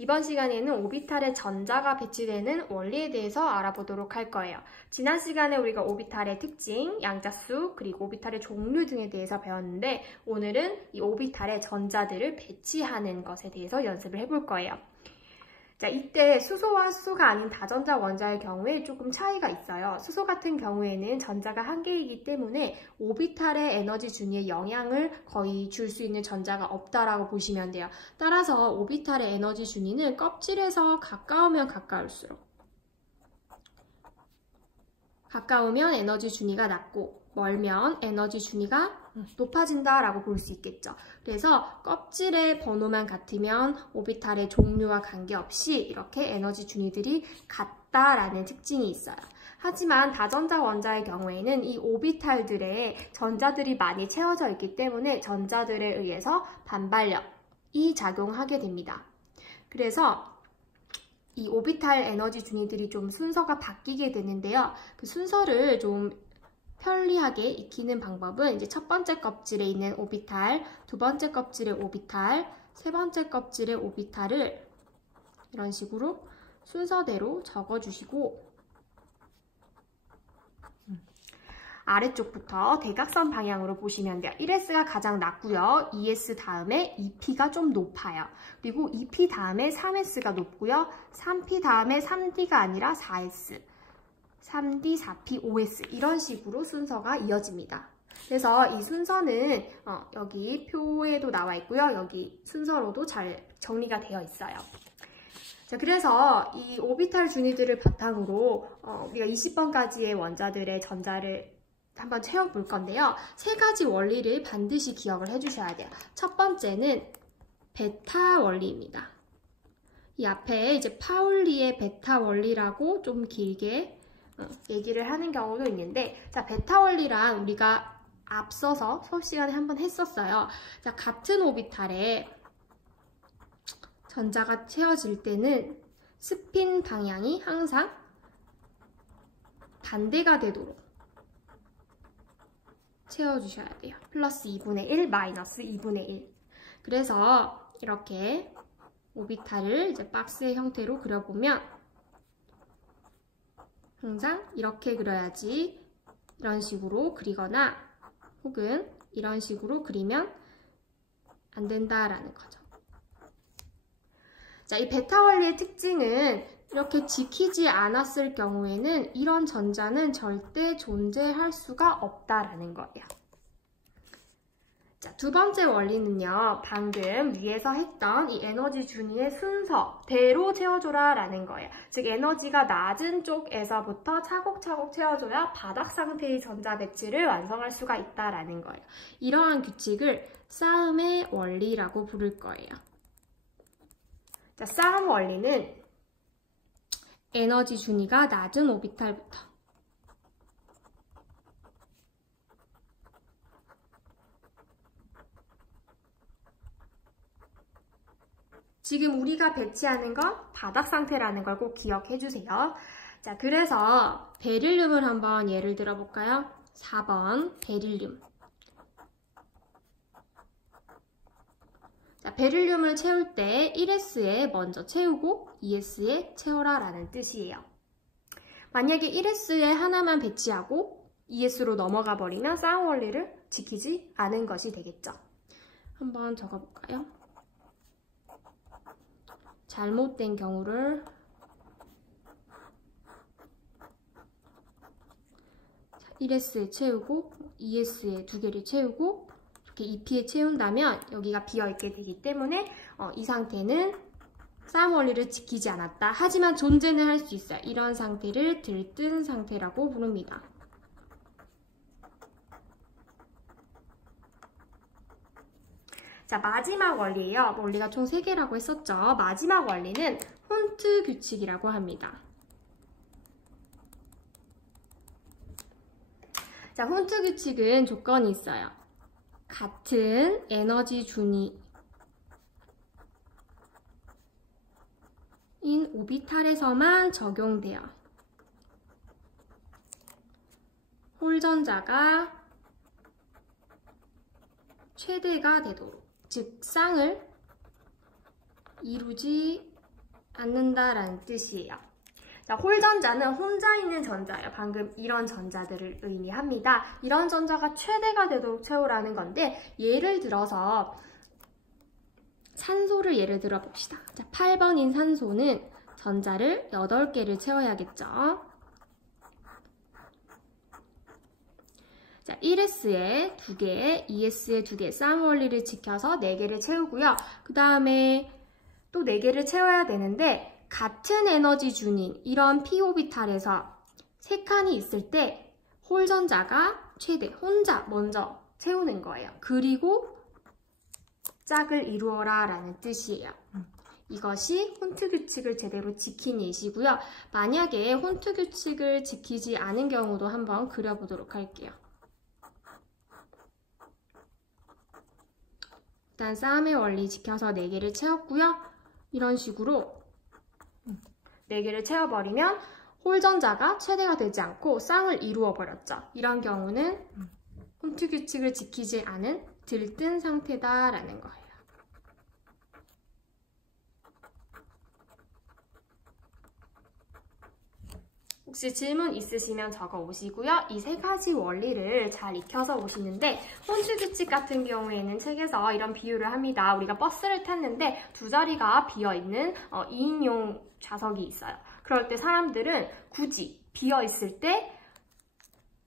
이번 시간에는 오비탈에 전자가 배치되는 원리에 대해서 알아보도록 할 거예요. 지난 시간에 우리가 오비탈의 특징, 양자수, 그리고 오비탈의 종류 등에 대해서 배웠는데 오늘은 이 오비탈에 전자들을 배치하는 것에 대해서 연습을 해볼 거예요. 자, 이때 수소와 수소가 아닌 다전자 원자의 경우에 조금 차이가 있어요. 수소 같은 경우에는 전자가 한 개이기 때문에 오비탈의 에너지 준위에 영향을 거의 줄 수 있는 전자가 없다라고 보시면 돼요. 따라서 오비탈의 에너지 준위는 껍질에서 가까우면 가까울수록 가까우면 에너지 준위가 낮고 멀면 에너지 준위가 높아진다라고 볼 수 있겠죠. 그래서 껍질의 번호만 같으면 오비탈의 종류와 관계없이 이렇게 에너지 준위들이 같다라는 특징이 있어요. 하지만 다전자 원자의 경우에는 이 오비탈들의 전자들이 많이 채워져 있기 때문에 전자들에 의해서 반발력이 작용하게 됩니다. 그래서 이 오비탈 에너지 준위들이 좀 순서가 바뀌게 되는데요. 그 순서를 좀 편리하게 익히는 방법은 이제 첫 번째 껍질에 있는 오비탈, 두 번째 껍질의 오비탈, 세 번째 껍질의 오비탈을 이런 식으로 순서대로 적어주시고 아래쪽부터 대각선 방향으로 보시면 돼요. 1S가 가장 낮고요. 2S 다음에 2P가 좀 높아요. 그리고 2P 다음에 3S가 높고요. 3P 다음에 3D가 아니라 4S, 3D, 4P, 5S 이런 식으로 순서가 이어집니다. 그래서 이 순서는 여기 표에도 나와 있고요. 여기 순서로도 잘 정리가 되어 있어요. 자, 그래서 이 오비탈 준위들을 바탕으로 우리가 20번까지의 원자들의 전자를 한번 채워볼 건데요. 세 가지 원리를 반드시 기억을 해주셔야 돼요. 첫 번째는 베타 원리입니다. 이 앞에 이제 파울리의 베타 원리라고 좀 길게 얘기를 하는 경우도 있는데, 자, 베타 원리란 우리가 앞서서 수업 시간에 한번 했었어요. 자, 같은 오비탈에 전자가 채워질 때는 스핀 방향이 항상 반대가 되도록 채워주셔야 돼요. 플러스 2분의 1, 마이너스 2분의 1. 그래서 이렇게 오비탈을 이제 박스의 형태로 그려보면 항상 이렇게 그려야지 이런 식으로 그리거나 혹은 이런 식으로 그리면 안 된다라는 거죠. 자, 이 베타 원리의 특징은 이렇게 지키지 않았을 경우에는 이런 전자는 절대 존재할 수가 없다라는 거예요. 자, 두 번째 원리는요, 방금 위에서 했던 이 에너지 준위의 순서대로 채워줘라 라는 거예요. 즉, 에너지가 낮은 쪽에서부터 차곡차곡 채워줘야 바닥 상태의 전자 배치를 완성할 수가 있다라는 거예요. 이러한 규칙을 싸움의 원리라고 부를 거예요. 자, 싸움 원리는 에너지 준위가 낮은 오비탈부터 지금 우리가 배치하는 건 바닥 상태라는 걸 꼭 기억해 주세요. 자, 그래서 베릴륨을 한번 예를 들어 볼까요? 4번 베릴륨. 자, 베릴륨을 채울 때 1S에 먼저 채우고 2S에 채워라 라는 뜻이에요. 만약에 1S에 하나만 배치하고 2S로 넘어가 버리면 싸움 원리를 지키지 않은 것이 되겠죠. 한번 적어볼까요? 잘못된 경우를 1S에 채우고 2S에 두 개를 채우고 이렇게 2P에 채운다면 여기가 비어있게 되기 때문에 이 상태는 싸움 원리를 지키지 않았다. 하지만 존재는 할 수 있어요. 이런 상태를 들뜬 상태라고 부릅니다. 자, 마지막 원리예요. 원리가 총 3개라고 했었죠. 마지막 원리는 혼트 규칙이라고 합니다. 자, 혼트 규칙은 조건이 있어요. 같은 에너지 준위인 오비탈에서만 적용돼요. 홀전자가 최대가 되도록, 즉 쌍을 이루지 않는다라는 뜻이에요. 자, 홀전자는 혼자 있는 전자예요. 방금 이런 전자들을 의미합니다. 이런 전자가 최대가 되도록 채우라는 건데 예를 들어서 산소를 예를 들어 봅시다. 자, 8번인 산소는 전자를 8개를 채워야겠죠. 자, 1s에 2개, 2s에 2개 쌍 원리를 지켜서 4개를 채우고요. 그 다음에 또 4개를 채워야 되는데 같은 에너지 준인 이런 p 오비탈에서 3칸이 있을 때 홀전자가 최대, 혼자 먼저 채우는 거예요. 그리고 짝을 이루어라 라는 뜻이에요. 이것이 혼트 규칙을 제대로 지킨 예시고요. 만약에 혼트 규칙을 지키지 않은 경우도 한번 그려보도록 할게요. 일단 싸움의 원리 지켜서 4개를 채웠고요. 이런 식으로 4개를 채워버리면 홀전자가 최대가 되지 않고 쌍을 이루어버렸죠. 이런 경우는 혼트 규칙을 지키지 않은 들뜬 상태다라는 거예요. 혹시 질문 있으시면 적어 오시고요. 이 3가지 원리를 잘 익혀서 오시는데 혼트 규칙 같은 경우에는 책에서 이런 비유를 합니다. 우리가 버스를 탔는데 2자리가 비어있는 2인용 좌석이 있어요. 그럴 때 사람들은 굳이 비어있을 때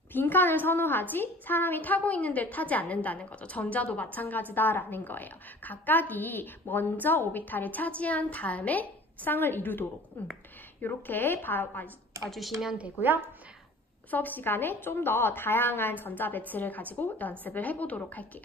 빈칸을 선호하지 사람이 타고 있는데 타지 않는다는 거죠. 전자도 마찬가지다라는 거예요. 각각이 먼저 오비탈을 차지한 다음에 쌍을 이루도록 이렇게 봐주시면 되고요. 수업 시간에 좀 더 다양한 전자 배치를 가지고 연습을 해보도록 할게요.